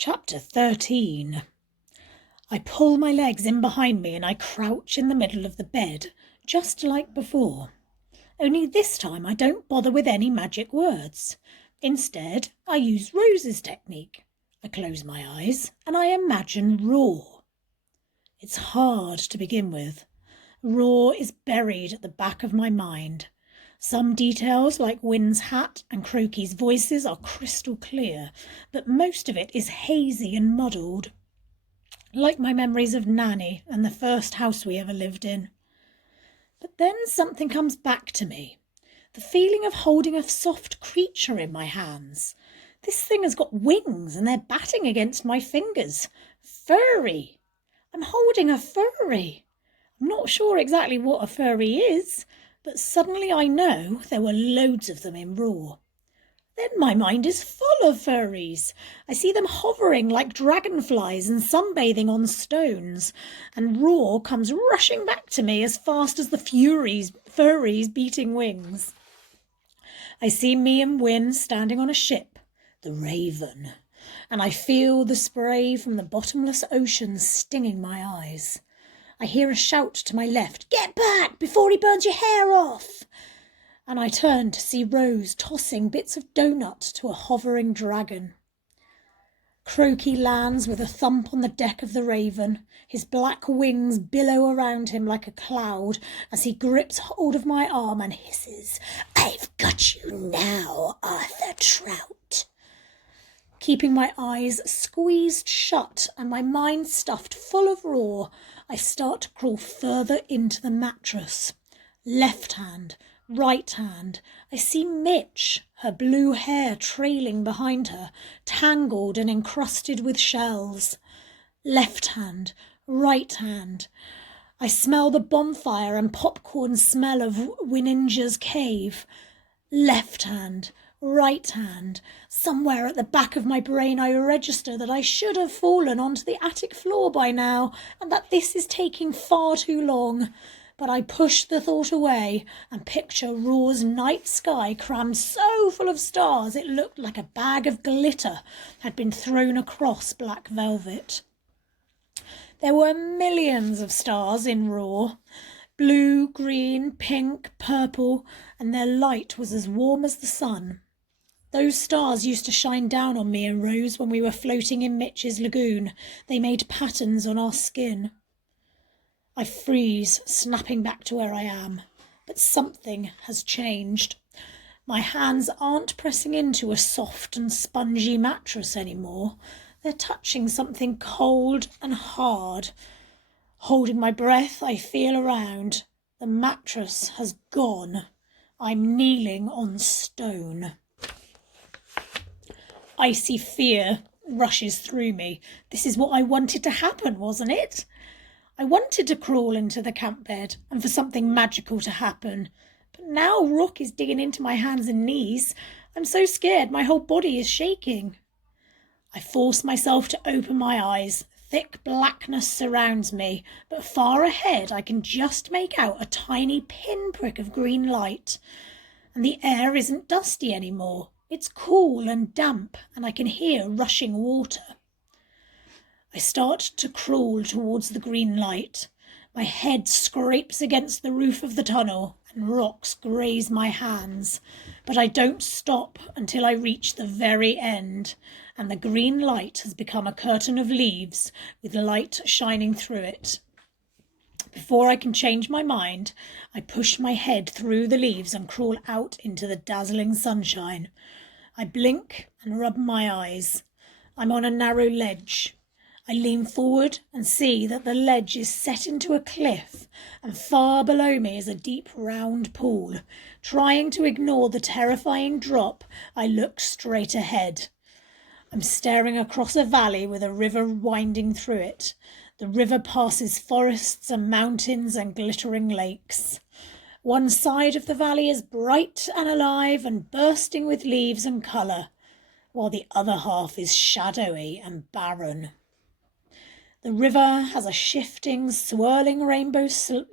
Chapter 13. I pull my legs in behind me and I crouch in the middle of the bed, just like before. Only this time I don't bother with any magic words. Instead, I use Rose's technique. I close my eyes and I imagine Roar. It's hard to begin with. Roar is buried at the back of my mind. Some details like Wynne's hat and Croaky's voices are crystal clear, but most of it is hazy and muddled, like my memories of Nanny and the first house we ever lived in. But then something comes back to me, the feeling of holding a soft creature in my hands. This thing has got wings and they're batting against my fingers. Furry! I'm holding a furry. I'm not sure exactly what a furry is, but suddenly I know there were loads of them in Roar. Then my mind is full of furries. I see them hovering like dragonflies and sunbathing on stones, and Roar comes rushing back to me as fast as the furries beating wings. I see me and Wynne standing on a ship, the Raven, and I feel the spray from the bottomless ocean stinging my eyes. I hear a shout to my left, "Get back before he burns your hair off!" And I turn to see Rose tossing bits of donut to a hovering dragon. Croaky lands with a thump on the deck of the Raven. His black wings billow around him like a cloud as he grips hold of my arm and hisses, "I've got you now, Arthur Trout." Keeping my eyes squeezed shut and my mind stuffed full of Roar, I start to crawl further into the mattress. Left hand, right hand, I see Mitch, her blue hair trailing behind her, tangled and encrusted with shells. Left hand, right hand, I smell the bonfire and popcorn smell of Wininja's cave. Left hand, right hand, somewhere at the back of my brain I register that I should have fallen onto the attic floor by now and that this is taking far too long. But I push the thought away and picture Roar's night sky crammed so full of stars it looked like a bag of glitter had been thrown across black velvet. There were millions of stars in Roar. Blue, green, pink, purple, and their light was as warm as the sun. Those stars used to shine down on me and Rose when we were floating in Mitch's lagoon. They made patterns on our skin. I freeze, snapping back to where I am. But something has changed. My hands aren't pressing into a soft and spongy mattress anymore. They're touching something cold and hard. Holding my breath, I feel around. The mattress has gone. I'm kneeling on stone. Icy fear rushes through me. This is what I wanted to happen, wasn't it? I wanted to crawl into the camp bed and for something magical to happen. But now Rock is digging into my hands and knees. I'm so scared my whole body is shaking. I force myself to open my eyes. Thick blackness surrounds me, but far ahead I can just make out a tiny pinprick of green light. And the air isn't dusty anymore. It's cool and damp, and I can hear rushing water. I start to crawl towards the green light. My head scrapes against the roof of the tunnel, and rocks graze my hands. But I don't stop until I reach the very end, and the green light has become a curtain of leaves with light shining through it. Before I can change my mind, I push my head through the leaves and crawl out into the dazzling sunshine. I blink and rub my eyes. I'm on a narrow ledge. I lean forward and see that the ledge is set into a cliff, and far below me is a deep round pool. Trying to ignore the terrifying drop, I look straight ahead. I'm staring across a valley with a river winding through it. The river passes forests and mountains and glittering lakes. One side of the valley is bright and alive and bursting with leaves and colour, while the other half is shadowy and barren. The river has a shifting, swirling rainbow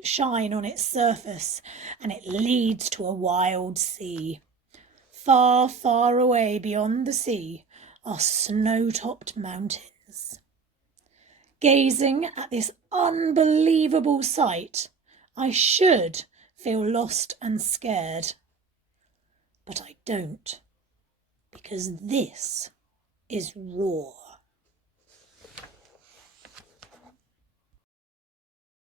shine on its surface, and it leads to a wild sea. Far, far away beyond the sea are snow-topped mountains. Gazing at this unbelievable sight, I should feel lost and scared. But I don't, because this is raw.